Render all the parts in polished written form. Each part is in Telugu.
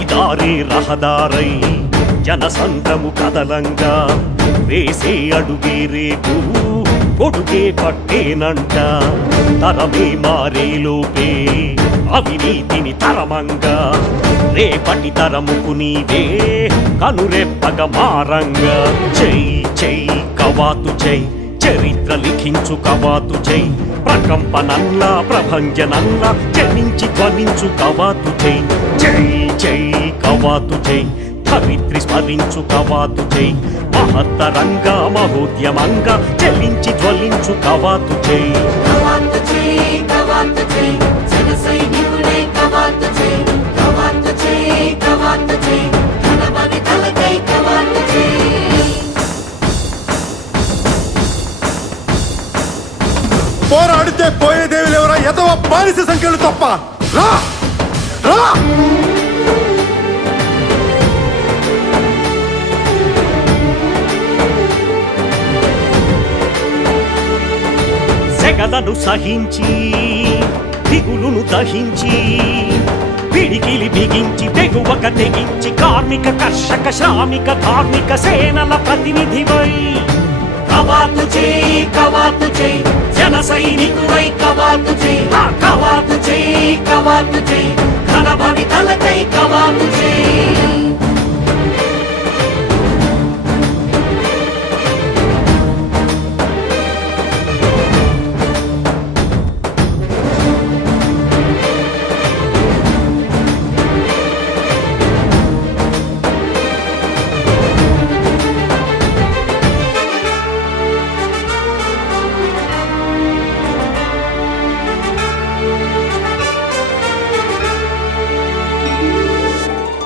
ఈ దారే రహదారై జనసంద్రము కదలంగా వేసే అడుగే రేపు కొడుకే పట్టేనంట తరమే మారేలోపే అవినీతిని తరమంగా రేపటి తరముకు నీవే కనురెప్పగ మారంగా జై జై కవాతు జై చరిత్ర లిఖించు కవాతు జై ప్రకంపనల్లా ప్రభంజనల్లా జనించి ధ్వనించు కవాతు జై జై జై కవాతు జై ధరిత్రి స్మరించు కవాతు జై మహత్తరంగా మహోద్యమంగా చెల్లించి జ్వలించు కవాతు జై కవాతు జై కవాతు జై జన సైనికుడే కవాతు జై కవాతు జై కవాతు జై ఘనమని తలకై కవాతు జై పోరాడితే పోయేదేవి లేవరా ఎదవ బానిస సంఖ్యలు తప్ప రా రా సెగలను సహించి దిగులును దహించి పిడికిలి బిగించి తెగువక తెగించి కార్మిక కర్షక శ్రామిక ధార్మిక సేనల ప్రతినిధివై కవాతు జై కవాతు జై జన సైనికుడై కవాతు జై కవాతు జై కవాతు జై ఘనమని తలకై కవాతు జై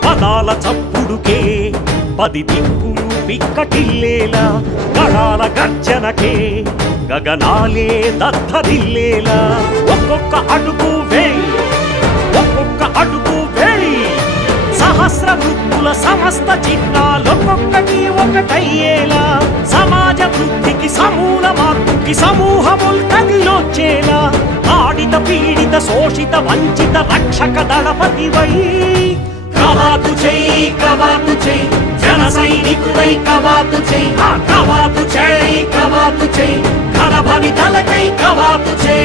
పదాల చప్పుడుకే పది దిక్కులు పిక్కటిల్లేలా గడాల గర్జనకే గగనాలే దద్దరిల్లేలా ఒక్కొక్క అడుగు వేయ్ ఒక్కొక్క అడుగు వేయ్ సహస్ర వృత్తుల సమస్త చిహ్నాలొక్కొక్కటి ఒకటయ్యేలా సమాజ వృద్ధికి సమూల మార్పుకి సమూహముల్ కదిలొచ్చేలా ఆడిత పీడిత శోషిత వంచిత రక్షక దళపతివై కవాతు జై కవాతు జై జన సైనికుడై కవాతు జై కవాతు జై కవాతు జై ఘనమని తలకై కవాతు జై